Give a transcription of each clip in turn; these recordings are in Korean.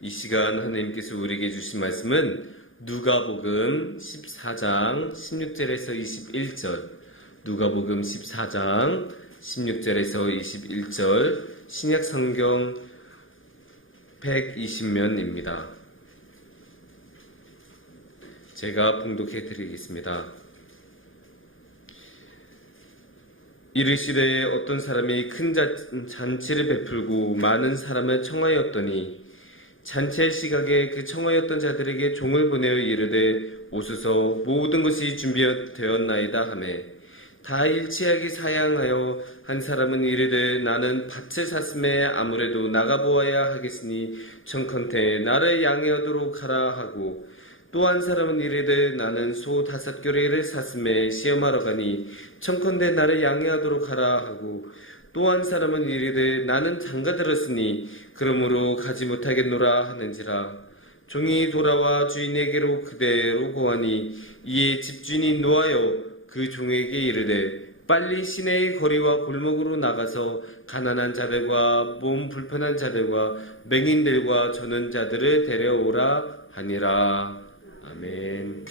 이 시간 하나님께서 우리에게 주신 말씀은 누가복음 14장 16절에서 21절, 누가복음 14장 16절에서 21절, 신약 성경 120면입니다. 제가 봉독해 드리겠습니다. 이르시되 어떤 사람이 큰 잔치를 베풀고 많은 사람을 청하였더니 잔치의 시각에 그 청하였던 자들에게 종을 보내어 이르되 오소서 모든 것이 준비되었나이다 하매 다 일치하게 사양하여 한 사람은 이르되 나는 밭을 샀음에 아무래도 나가보아야 하겠으니 청컨대 나를 양해하도록 하라 하고 또 한 사람은 이르되 나는 소 5교레를 샀음에 시험하러 가니 청컨대 나를 양해하도록 하라 하고 또 한 사람은 이르되 나는 장가들었으니 그러므로 가지 못하겠노라 하는지라. 종이 돌아와 주인에게로 그대로 고하니 이에 집주인이 노하여 그 종에게 이르되 빨리 시내의 거리와 골목으로 나가서 가난한 자들과 몸 불편한 자들과 맹인들과 저는 자들을 데려오라 하니라. 아멘.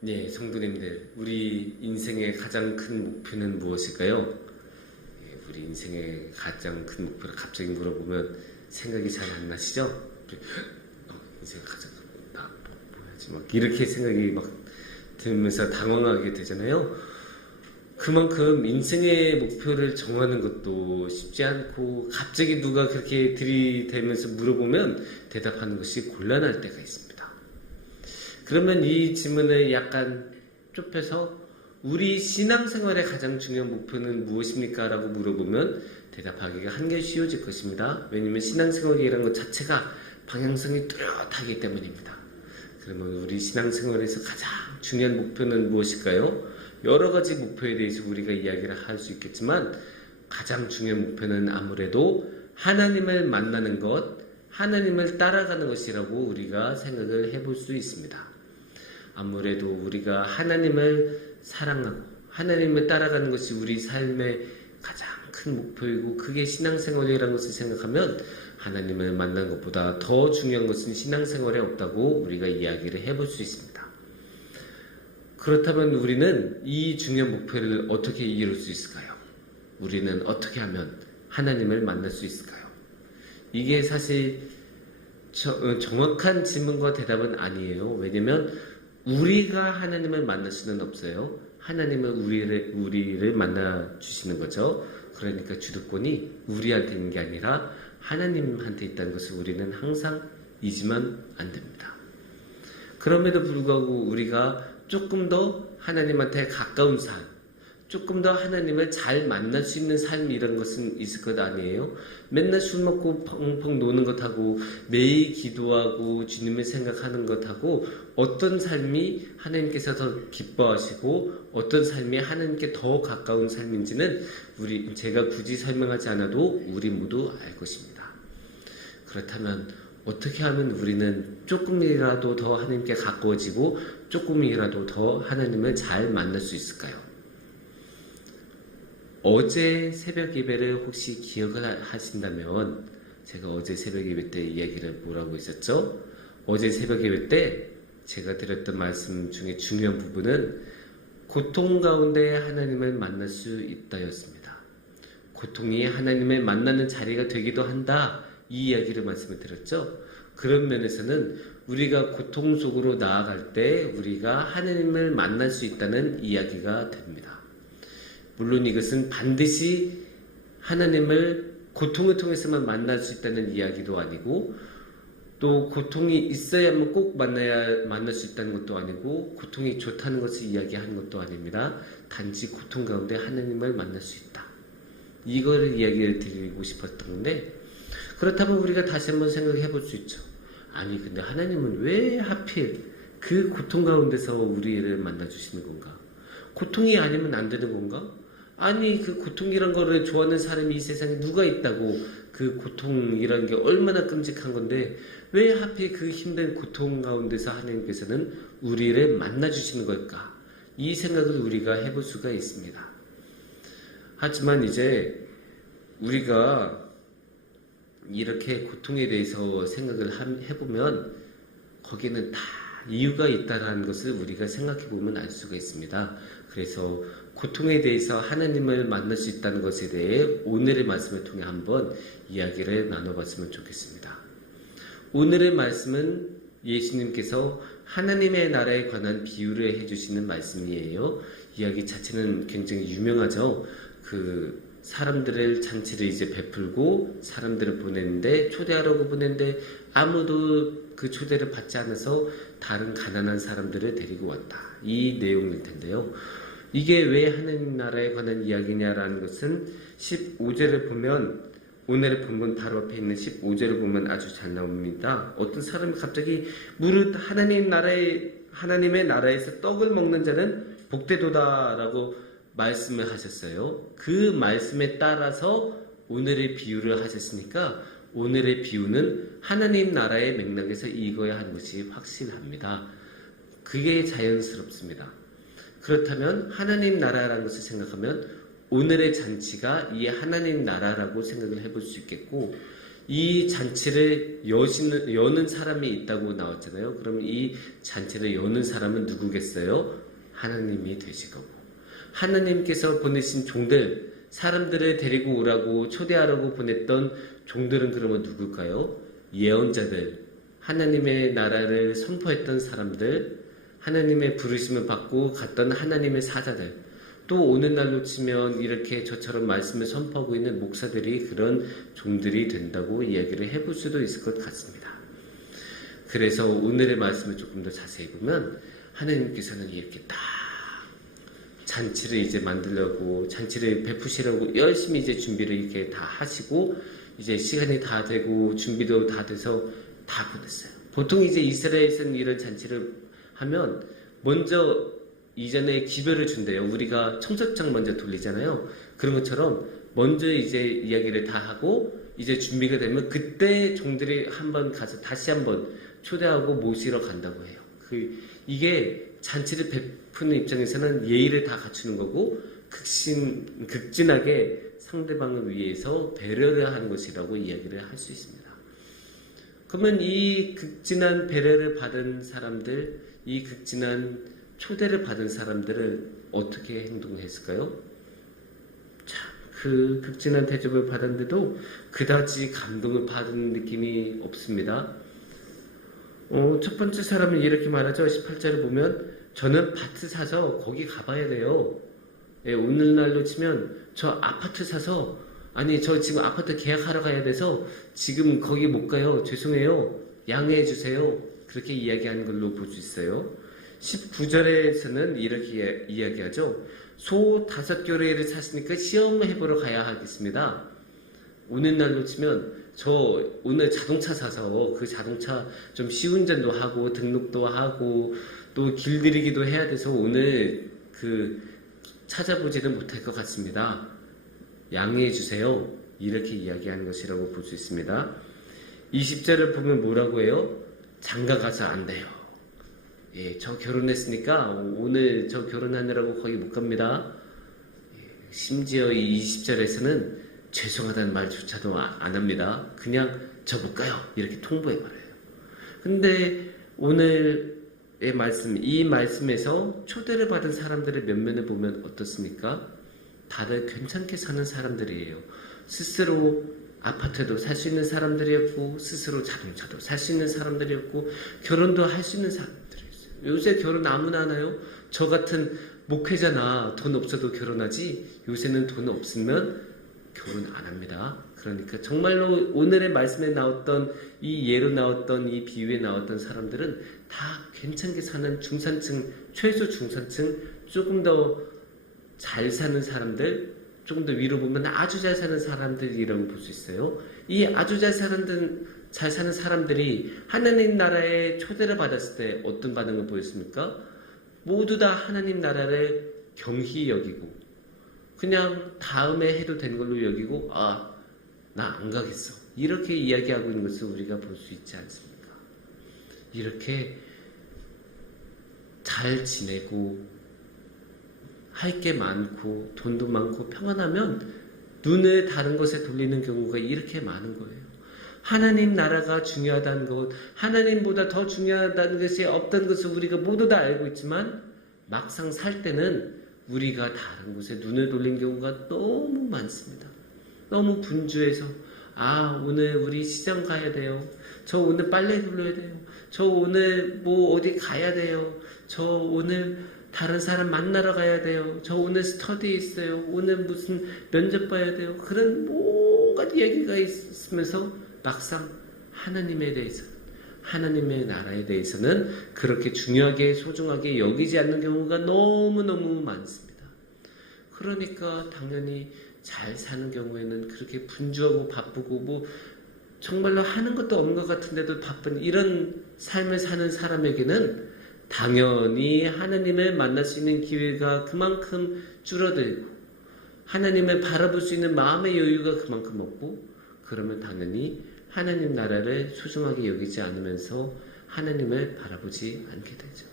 네, 성도님들, 우리 인생의 가장 큰 목표는 무엇일까요? 우리 인생의 가장 큰 목표를 갑자기 물어보면 생각이 잘 안 나시죠? 인생의 가장 큰 목표, 나 뭐야지? 막 이렇게 생각이 막 들면서 당황하게 되잖아요. 그만큼 인생의 목표를 정하는 것도 쉽지 않고 갑자기 누가 그렇게 들이대면서 물어보면 대답하는 것이 곤란할 때가 있습니다. 그러면 이 질문을 약간 좁혀서 우리 신앙생활의 가장 중요한 목표는 무엇입니까? 라고 물어보면 대답하기가 한결 쉬워질 것입니다. 왜냐하면 신앙생활이라는 것 자체가 방향성이 뚜렷하기 때문입니다. 그러면 우리 신앙생활에서 가장 중요한 목표는 무엇일까요? 여러 가지 목표에 대해서 우리가 이야기를 할 수 있겠지만 가장 중요한 목표는 아무래도 하나님을 만나는 것, 하나님을 따라가는 것이라고 우리가 생각을 해볼 수 있습니다. 아무래도 우리가 하나님을 사랑하고 하나님을 따라가는 것이 우리 삶의 가장 큰 목표이고 그게 신앙생활이라는 것을 생각하면 하나님을 만나는 것보다 더 중요한 것은 신앙생활에 없다고 우리가 이야기를 해볼 수 있습니다. 그렇다면 우리는 이 중요한 목표를 어떻게 이룰 수 있을까요? 우리는 어떻게 하면 하나님을 만날 수 있을까요? 이게 사실 정확한 질문과 대답은 아니에요. 왜냐면 우리가 하나님을 만날 수는 없어요. 하나님은 우리를 만나 주시는 거죠. 그러니까 주도권이 우리한테 있는 게 아니라 하나님한테 있다는 것을 우리는 항상 잊으면 안 됩니다. 그럼에도 불구하고 우리가 조금 더 하나님한테 가까운 삶, 조금 더 하나님을 잘 만날 수 있는 삶이 이런 것은 있을 것 아니에요? 맨날 술 먹고 펑펑 노는 것하고 매일 기도하고 주님을 생각하는 것하고 어떤 삶이 하나님께서 더 기뻐하시고 어떤 삶이 하나님께 더 가까운 삶인지는 제가 굳이 설명하지 않아도 우리 모두 알 것입니다. 그렇다면 어떻게 하면 우리는 조금이라도 더 하나님께 가까워지고 조금이라도 더 하나님을 잘 만날 수 있을까요? 어제 새벽 예배를 혹시 기억을 하신다면 제가 어제 새벽 예배 때 이야기를 뭐라고 했었죠? 어제 새벽 예배 때 제가 드렸던 말씀 중에 중요한 부분은 고통 가운데 하나님을 만날 수 있다였습니다. 고통이 하나님을 만나는 자리가 되기도 한다. 이 이야기를 말씀을 드렸죠. 그런 면에서는 우리가 고통 속으로 나아갈 때 우리가 하나님을 만날 수 있다는 이야기가 됩니다. 물론 이것은 반드시 하나님을 고통을 통해서만 만날 수 있다는 이야기도 아니고 또 고통이 있어야만 꼭 만날 수 있다는 것도 아니고 고통이 좋다는 것을 이야기하는 것도 아닙니다. 단지 고통 가운데 하나님을 만날 수 있다. 이거를 이야기를 드리고 싶었던 건데 그렇다면 우리가 다시 한번 생각해 볼 수 있죠. 아니 근데 하나님은 왜 하필 그 고통 가운데서 우리를 만나주시는 건가? 고통이 아니면 안 되는 건가? 아니 그 고통이란 거를 좋아하는 사람이 이 세상에 누가 있다고 그 고통이란 게 얼마나 끔찍한 건데 왜 하필 그 힘든 고통 가운데서 하나님께서는 우리를 만나주시는 걸까? 이 생각을 우리가 해볼 수가 있습니다. 하지만 이제 우리가 이렇게 고통에 대해서 생각을 해보면 거기에는 다 이유가 있다는 것을 우리가 생각해 보면 알 수가 있습니다. 그래서 고통에 대해서 하나님을 만날 수 있다는 것에 대해 오늘의 말씀을 통해 한번 이야기를 나눠봤으면 좋겠습니다. 오늘의 말씀은 예수님께서 하나님의 나라에 관한 비유를 해주시는 말씀이에요. 이야기 자체는 굉장히 유명하죠. 그 사람들을 잔치를 이제 베풀고 사람들을 보냈는데 초대하라고 보냈는데 아무도 그 초대를 받지 않아서 다른 가난한 사람들을 데리고 왔다. 이 내용일 텐데요. 이게 왜 하나님 나라에 관한 이야기냐라는 것은 15절을 보면 오늘의 본문 바로 앞에 있는 15절을 보면 아주 잘 나옵니다. 어떤 사람이 갑자기 무릇 하나님의 나라에서 떡을 먹는 자는 복되도다라고 말씀을 하셨어요. 그 말씀에 따라서 오늘의 비유를 하셨으니까 오늘의 비유는 하나님 나라의 맥락에서 읽어야 하는 것이 확실합니다. 그게 자연스럽습니다. 그렇다면 하나님 나라라는 것을 생각하면 오늘의 잔치가 이 하나님 나라라고 생각을 해볼 수 있겠고 이 잔치를 여는 사람이 있다고 나왔잖아요. 그럼 이 잔치를 여는 사람은 누구겠어요? 하나님이 되실 거고 하나님께서 보내신 종들 사람들을 데리고 오라고 초대하라고 보냈던 종들은 그러면 누굴까요? 예언자들, 하나님의 나라를 선포했던 사람들, 하나님의 부르심을 받고 갔던 하나님의 사자들, 또 오늘날로 치면 이렇게 저처럼 말씀을 선포하고 있는 목사들이 그런 종들이 된다고 이야기를 해볼 수도 있을 것 같습니다. 그래서 오늘의 말씀을 조금 더 자세히 보면 하나님께서는 이렇게 딱 잔치를 이제 만들려고 잔치를 베푸시려고 열심히 이제 준비를 이렇게 다 하시고 이제 시간이 다 되고 준비도 다 돼서 다 보냈어요. 보통 이제 이스라엘에서는 이런 잔치를 하면 먼저 이전에 기별을 준대요. 우리가 청첩장 먼저 돌리잖아요. 그런 것처럼 먼저 이제 이야기를 다 하고 이제 준비가 되면 그때 종들이 한번 가서 다시 한번 초대하고 모시러 간다고 해요. 이게 잔치를 베푸는 입장에서는 예의를 다 갖추는 거고 극진하게 상대방을 위해서 배려를 하는 것이라고 이야기를 할 수 있습니다. 그러면 이 극진한 배려를 받은 사람들, 이 극진한 초대를 받은 사람들은 어떻게 행동했을까요? 참, 그 극진한 대접을 받았는데도 그다지 감동을 받은 느낌이 없습니다. 첫 번째 사람은 이렇게 말하죠. 18절을 보면 저는 밭을 사서 거기 가봐야 돼요. 예, 오늘날로 치면 저 아파트 사서 저 지금 아파트 계약하러 가야 돼서 지금 거기 못 가요. 죄송해요. 양해해 주세요. 그렇게 이야기하는 걸로 볼 수 있어요. 19절에서는 이렇게 이야기하죠. 소 5교레를 샀으니까 시험을 해보러 가야 하겠습니다. 오늘날로 치면 저 오늘 자동차 사서 그 자동차 좀 시운전도 하고 등록도 하고 또 길들이기도 해야 돼서 오늘 찾아보지는 못할 것 같습니다. 양해해 주세요. 이렇게 이야기하는 것이라고 볼 수 있습니다. 20절을 보면 뭐라고 해요? 장가 가서 안 돼요. 예, 저 결혼했으니까 오늘 저 결혼하느라고 거기 못 갑니다. 예, 심지어 이 20절에서는 죄송하다는 말조차도 안 합니다. 그냥 저 못 가요. 이렇게 통보해버려요. 근데 오늘의 말씀, 이 말씀에서 초대를 받은 사람들의 면면을 보면 어떻습니까? 다들 괜찮게 사는 사람들이에요. 스스로 아파트도 살 수 있는 사람들이었고 스스로 자동차도 살 수 있는 사람들이었고 결혼도 할 수 있는 사람들이었어요. 요새 결혼 아무나 하나요? 저 같은 목회자나 돈 없어도 결혼하지 요새는 돈 없으면 결혼 안 합니다. 그러니까 정말로 오늘의 말씀에 나왔던 이 예로 나왔던 이 비유에 나왔던 사람들은 다 괜찮게 사는 중산층, 최소 중산층, 조금 더 잘 사는 사람들, 조금 더 위로 보면 아주 잘 사는 사람들이라고 볼 수 있어요. 이 아주 잘 사는 사람들이 하나님 나라에 초대를 받았을 때 어떤 반응을 보였습니까? 모두 다 하나님 나라를 경히 여기고 그냥 다음에 해도 되는 걸로 여기고 나 안 가겠어. 이렇게 이야기하고 있는 것을 우리가 볼 수 있지 않습니까? 이렇게 잘 지내고 할 게 많고 돈도 많고 평안하면 눈을 다른 것에 돌리는 경우가 이렇게 많은 거예요. 하나님 나라가 중요하다는 것, 하나님보다 더 중요하다는 것이 없다는 것을 우리가 모두 다 알고 있지만 막상 살 때는 우리가 다른 곳에 눈을 돌린 경우가 너무 많습니다. 너무 분주해서 오늘 우리 시장 가야 돼요. 저 오늘 빨래 돌려야 돼요. 저 오늘 뭐 어디 가야 돼요. 저 오늘 다른 사람 만나러 가야 돼요. 저 오늘 스터디 있어요. 오늘 무슨 면접 봐야 돼요. 그런 뭔가 얘기가 있으면서 막상 하나님에 대해서, 하나님의 나라에 대해서는 그렇게 중요하게 소중하게 여기지 않는 경우가 너무너무 많습니다. 그러니까 당연히 잘 사는 경우에는 그렇게 분주하고 바쁘고 뭐 정말로 하는 것도 없는 것 같은데도 바쁜 이런 삶을 사는 사람에게는 당연히 하나님을 만날 수 있는 기회가 그만큼 줄어들고 하나님을 바라볼 수 있는 마음의 여유가 그만큼 없고, 그러면 당연히 하나님 나라를 소중하게 여기지 않으면서 하나님을 바라보지 않게 되죠.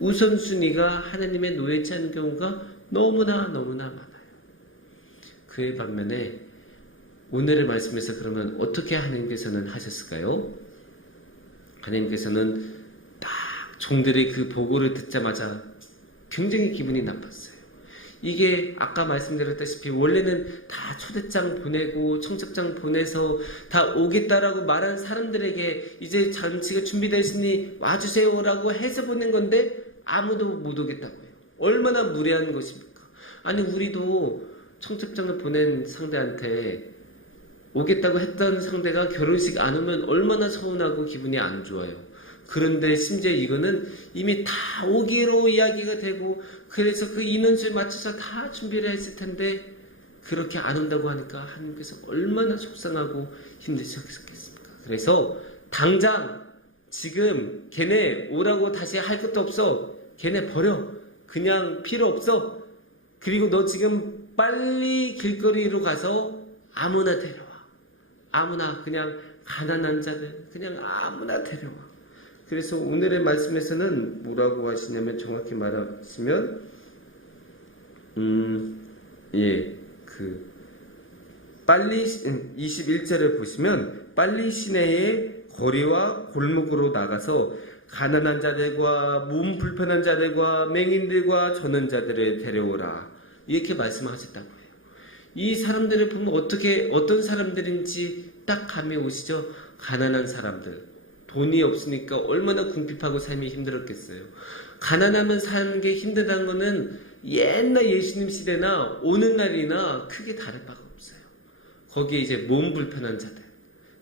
우선순위가 하나님의 놓여있지 않은 경우가 너무나 많아요. 그의 반면에 오늘의 말씀에서 그러면 어떻게 하나님께서는 하셨을까요? 하나님께서는 딱 종들의 그 보고를 듣자마자 굉장히 기분이 나빴어요. 이게 아까 말씀드렸다시피 원래는 다 초대장 보내고 청첩장 보내서 다 오겠다라고 말한 사람들에게 이제 잔치가 준비되어 있으니 와주세요라고 해서 보낸 건데 아무도 못 오겠다고 해요. 얼마나 무례한 것입니까? 아니 우리도 청첩장을 보낸 상대한테 오겠다고 했던 상대가 결혼식 안 오면 얼마나 서운하고 기분이 안 좋아요. 그런데 심지어 이거는 이미 다 오기로 이야기가 되고 그래서 그 인원수에 맞춰서 다 준비를 했을 텐데 그렇게 안 온다고 하니까 하나님께서 얼마나 속상하고 힘드셨겠습니까? 그래서 당장 지금 걔네 오라고 다시 할 것도 없어. 걔네 버려. 그냥 필요 없어. 그리고 너 지금 빨리 길거리로 가서 아무나 데려와. 아무나 그냥 가난한 자들 그냥 아무나 데려와. 그래서 오늘의 말씀에서는 뭐라고 하시냐면 정확히 말하시면 빨리 21절을 보시면 빨리 시내의 거리와 골목으로 나가서 가난한 자들과 몸 불편한 자들과 맹인들과 저는 자들을 데려오라 이렇게 말씀하셨다고 해요. 이 사람들을 보면 어떤 사람들인지 딱 감이 오시죠? 가난한 사람들. 돈이 없으니까 얼마나 궁핍하고 삶이 힘들었겠어요. 가난하면 사는 게 힘들다는 거는 옛날 예수님 시대나 오늘날이나 크게 다를 바가 없어요. 거기에 이제 몸 불편한 자들.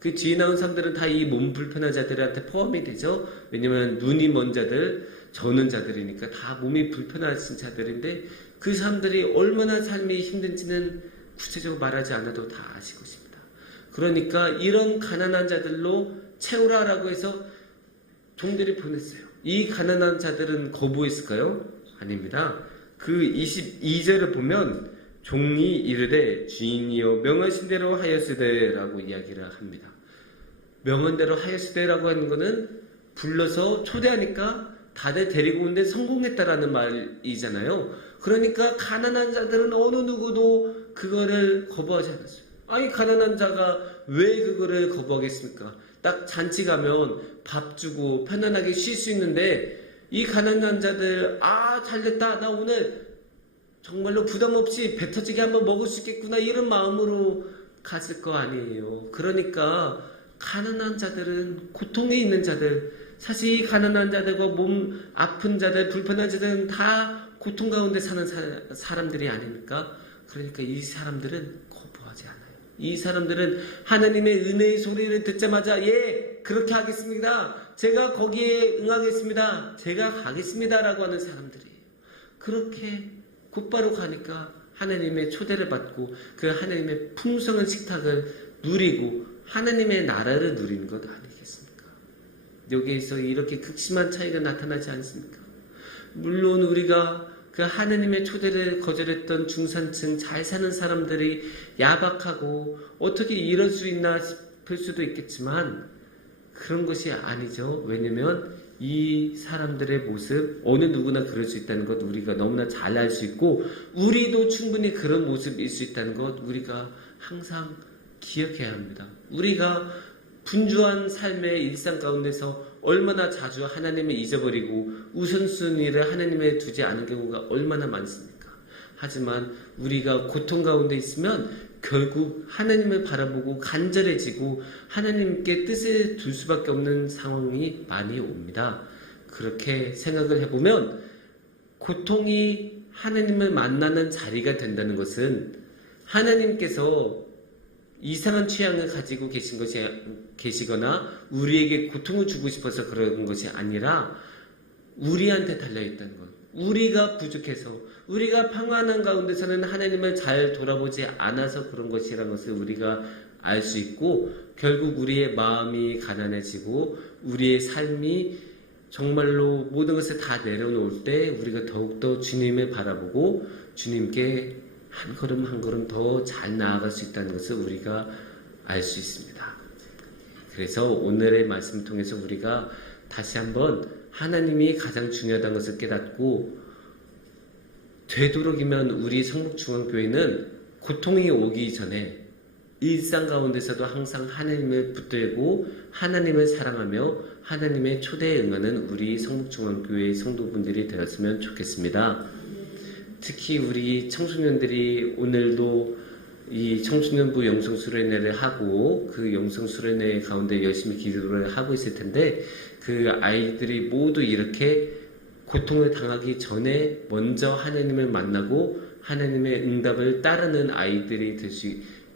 그 뒤에 나온 사람들은 다 이 몸 불편한 자들한테 포함이 되죠. 왜냐면 눈이 먼 자들, 저는 자들이니까 다 몸이 불편하신 자들인데 그 사람들이 얼마나 삶이 힘든지는 구체적으로 말하지 않아도 다 아실 것입니다. 그러니까 이런 가난한 자들로 채우라라고 해서 종들이 보냈어요. 이 가난한 자들은 거부했을까요? 아닙니다. 그 22절을 보면 종이 이르되 주인이여 명하신 대로 하였으되 라고 이야기를 합니다. 명한 대로 하였으되라고 하는 것은 불러서 초대하니까 다들 데리고 오는데 성공했다라는 말이잖아요. 그러니까 가난한 자들은 어느 누구도 그거를 거부하지 않았어요. 아니 가난한 자가 왜 그거를 거부하겠습니까? 딱 잔치 가면 밥 주고 편안하게 쉴 수 있는데 이 가난한 자들 잘됐다 나 오늘 정말로 부담 없이 배 터지게 한번 먹을 수 있겠구나 이런 마음으로 갔을 거 아니에요. 그러니까 가난한 자들은 고통에 있는 자들 사실 이 가난한 자들과 몸 아픈 자들 불편한 자들은 다 고통 가운데 사는 사람들이 아닙니까? 그러니까 이 사람들은 거부하지 않아요. 이 사람들은 하나님의 은혜의 소리를 듣자마자 그렇게 하겠습니다. 제가 거기에 응하겠습니다. 제가 가겠습니다. 라고 하는 사람들이에요. 그렇게 곧바로 가니까 하나님의 초대를 받고 그 하나님의 풍성한 식탁을 누리고 하나님의 나라를 누리는 것 아니겠습니까? 여기에서 이렇게 극심한 차이가 나타나지 않습니까? 물론 우리가 그 하나님의 초대를 거절했던 중산층 잘 사는 사람들이 야박하고 어떻게 이럴 수 있나 싶을 수도 있겠지만 그런 것이 아니죠. 왜냐면 이 사람들의 모습, 어느 누구나 그럴 수 있다는 것 우리가 너무나 잘 알 수 있고, 우리도 충분히 그런 모습일 수 있다는 것 우리가 항상 기억해야 합니다. 우리가 분주한 삶의 일상 가운데서 얼마나 자주 하나님을 잊어버리고 우선순위를 하나님에 두지 않은 경우가 얼마나 많습니까? 하지만 우리가 고통 가운데 있으면 결국 하나님을 바라보고 간절해지고 하나님께 뜻을 둘 수밖에 없는 상황이 많이 옵니다. 그렇게 생각을 해보면 고통이 하나님을 만나는 자리가 된다는 것은 하나님께서 이상한 취향을 가지고 계시거나 우리에게 고통을 주고 싶어서 그런 것이 아니라 우리한테 달려있다는 것. 우리가 부족해서, 우리가 평안한 가운데서는 하나님을 잘 돌아보지 않아서 그런 것이라는 것을 우리가 알 수 있고, 결국 우리의 마음이 가난해지고 우리의 삶이 정말로 모든 것을 다 내려놓을 때 우리가 더욱더 주님을 바라보고 주님께 한 걸음 한 걸음 더 잘 나아갈 수 있다는 것을 우리가 알 수 있습니다. 그래서 오늘의 말씀을 통해서 우리가 다시 한번 하나님이 가장 중요하다는 것을 깨닫고, 되도록이면 우리 성북중앙교회는 고통이 오기 전에 일상 가운데서도 항상 하나님을 붙들고 하나님을 사랑하며 하나님의 초대에 응하는 우리 성북중앙교회 성도분들이 되었으면 좋겠습니다. 특히 우리 청소년들이 오늘도 이 청소년부 영성수련회를 하고 그 영성수련회 가운데 열심히 기도를 하고 있을 텐데, 그 아이들이 모두 이렇게 고통을 당하기 전에 먼저 하나님을 만나고 하나님의 응답을 따르는 아이들이 될 수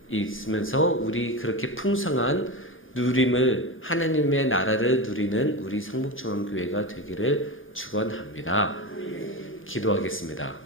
있으면서 우리 그렇게 풍성한 누림을, 하나님의 나라를 누리는 우리 성북중앙교회가 되기를 축원합니다. 기도하겠습니다.